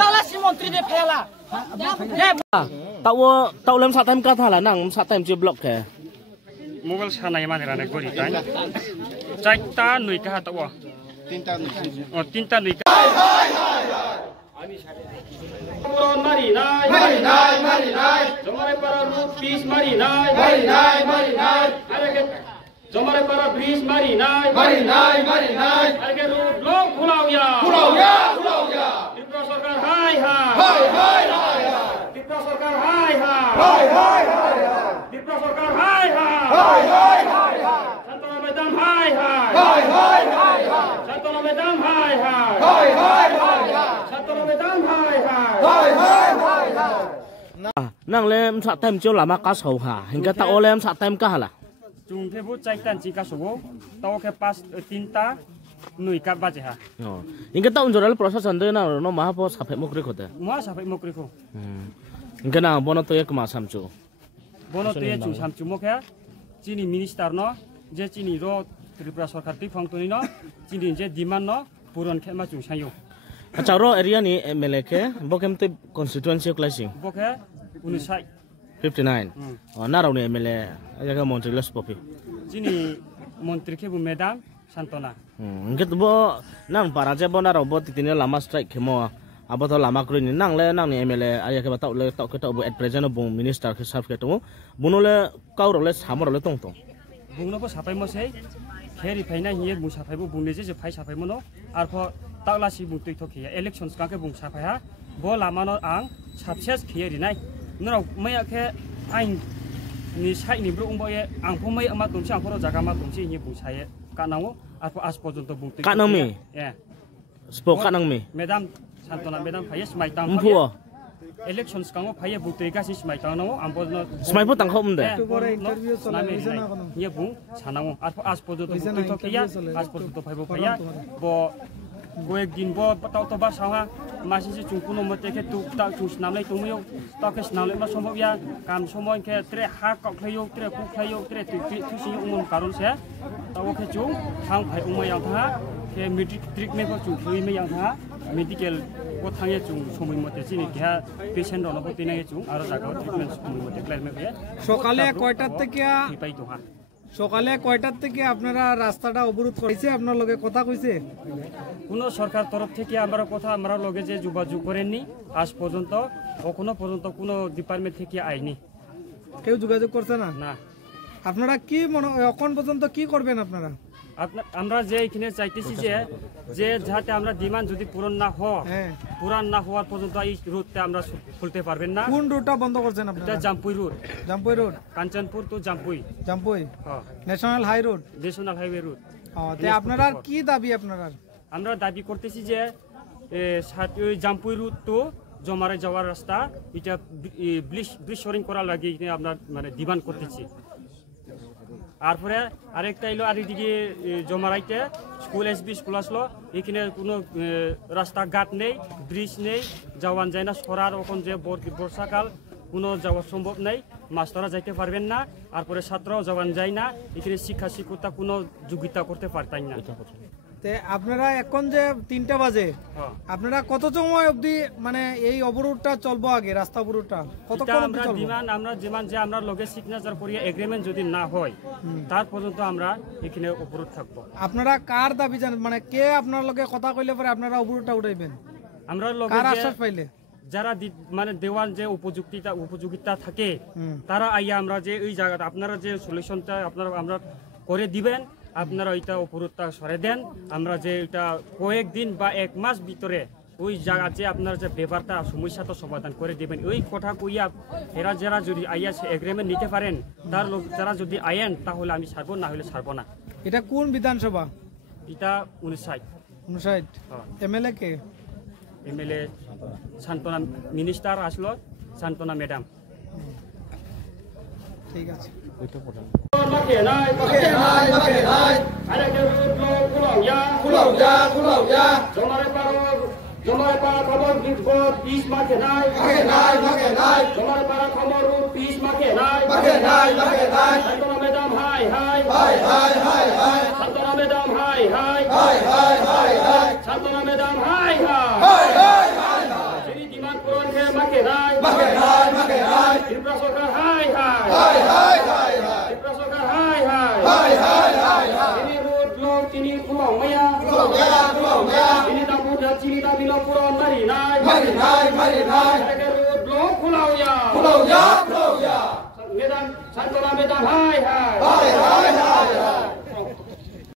Talasi menteri de phela. Tau lem satem ka thala nang satem je blok ke. Mobile sanai mana rana gori tai. Chaita nui ka tawa. Tinta nui ka. Mari nai. Jomare para rupees mari nai. Jomare para bridge mari nai. Arke road long khulao ya. Tripura sarkar hai. Tripura sarkar hai. Tripura sarkar hai. Santana Madam hai. Santana Madam hai. Santana Madam hai. Nang lem satem jo lama ka sau ha hingga ta olem satem ka hala. Chung ke bu chaitan chi ka subo tau ke pas tinta nui ka baje ha. Hingga ta unjoral proses ande na no ma po sape mokri khote. Mua sapai mokri ko. Hingga na bono to ek ma samchu. Bono to ye chu samchu mokha chini minister no je chini ro Tripura sarkar ti phangtoni no chini je demand no puron khe ma chu sayo. Acha ro area ni MLA ke bokem te constituency classing. Bokhe unisai 59. Na raw ni MLA aga montri les popi. Chini montri ke bu Madam Santana. Hingga to bo nang para je bo na raw bo titini lama strike khemo abo to lama kru ni nang ni MLA aya ke batau le tok ke to bo at present bo minister ke serve ke to bunole kauro le samor le tong tong. Bungno bo sapai mo sei kheri phaina hiye bu sapai bo bungne je phai sapai mo no ar pho taglasi bu tui thokhiya elections ka ke bung sapai ha bo lama no ang success kheri nai nro maya ke ain ni sai ni bro umbo ye ang pho mai ama tumsi ang pho jaga ma tumsi ni bu sai ka nawo ar pho as porjonto bung tui Ka nang me ya spo ka nang me Madam Santana Madam phai smai tang mpuo elections ka ngo phai bu tui ka si smai tang nawo ang pho no smai po tang khom de ye bung sanango ar pho as porjonto bung tui thokhiya as porjonto phai bo phaya bo goek din bo patau to ba sawa masi si chungkuno mate ke tu ta chu snam lai tu myo ta ke snam lai ma sombok ya kam somoy ke tre ha kok khayo tre ku khayo tre tu tu si umun karun se ta wo ke chung hang phai umay yang tha ke medic treatment ko chung thui me yang tha medical ko thangye chung somoy mate chini kya patient ro no ko tinai chung aro jaga treatment somoy mate claim me be সকালে কয়টার থেকে পাই তো হা সকালে কয়টার থেকে আপনারা রাস্তাটা অবরোধ করেছে আপনার লগে কথা কইছে কোনো সরকার তরফ থেকে আমরা কথা আমরা লগে যে যোগাযোগ করেননি আজ পর্যন্ত কখনো পর্যন্ত কোনো ডিপার্টমেন্ট থেকে আইনি কেউ যোগাযোগ করছে না না আপনারা কি মনে এখন পর্যন্ত কি করবেন আপনারা আমরা যে এখানে চাইতেছি যে যাতে আমরা ডিমান্ড যদি পূরণ না হয় পূরণ না হওয়ার পর্যন্ত এই রুটটা আমরা খুলতে পারবেন না কোন রুটটা বন্ধ করছেন আপনারা এটা জামপুই রোড কাঞ্চনপুর তো জামপুই হ্যাঁ national high road national highway road তে আপনারা কি দাবি আপনারা আমরা দাবি করতেছি যে জামপুই রোড তো জমারে যাওয়ার রাস্তা এটা ব্রিজ করার লাগে আপনার মানে ডিমান্ড করতেছি তারপরে আরেকটা এলো আর এদিকে জমারাইতে স্কুল এসবি স্কুল আসলো এখানে কোনো রাস্তা ঘাট নেই ব্রিজ নেই যাওয়ান যায় না সরার ওখান যে বর্ষাকাল কোনো যাওয়া সম্ভব নেই মাস্টাররা যাইতে পারবেন না তারপরে ছাত্ররাও যাওয়ান যায় না এখানে শিক্ষকতা কোনো যোগ্যতা করতে পারতাম না তে আপনারা এখন যে 3টা বাজে আপনারা কত সময় অবধি মানে এই অবরোধটা চলবো আগে রাস্তা অবরোধটা কতক্ষণ অবধি চলবে আমরা ডিমান্ড যে আমরা লগে সিগনেচার করি এগ্রিমেন্ট যদি না হয় তার পর্যন্ত আমরা এখানে অবরোধ থাকবো আপনারা কার দাবি জানেন মানে কে আপনার লগে কথা কইলে পরে আপনারা অবরোধটা উঠাইবেন আমরা লগে কার আশ্বাস পাইলে যারা মানে দেওয়াল যে উপযোগিতা থাকে তারা আইয়া আমরা যে এই জায়গাটা আপনারা যে সলিউশনটা আপনারা আমরা করে দিবেন আপনারা ওইটা অবরোধটা সরে দেন আমরা যে এটা কয়েকদিন বা 1 মাস ভিতরে ওই জায়গা যে আপনারা যে ব্যাপারটা সমস্যাটা সমাধান করে দিবেন ওই কথা কইয়া এরা যারা যদি আইয়া এগ্রিমেন্ট নিতে পারেন তার লোক যারা যদি আইন তাহলে আমি ছাড়বো না হলে ছাড়বো না এটা কোন বিধানসভা এটা 59 এমএলএ কে এমএলএ সান্তনা মিনিস্টার আসলো সান্তনা ম্যাডাম ঠিক আছে জমারে পাড়া খবর পিস মাকে নাই জমারে পাড়া খবর পিস মাকে নাই সান্তনা ম্যাডাম হাই সান্তনা ম্যাডাম হাই সান্তনা madam high ini road block ini pulau maya ini dah buat sini dah bila pulau mari nai road block pulau ya medan santola medan hai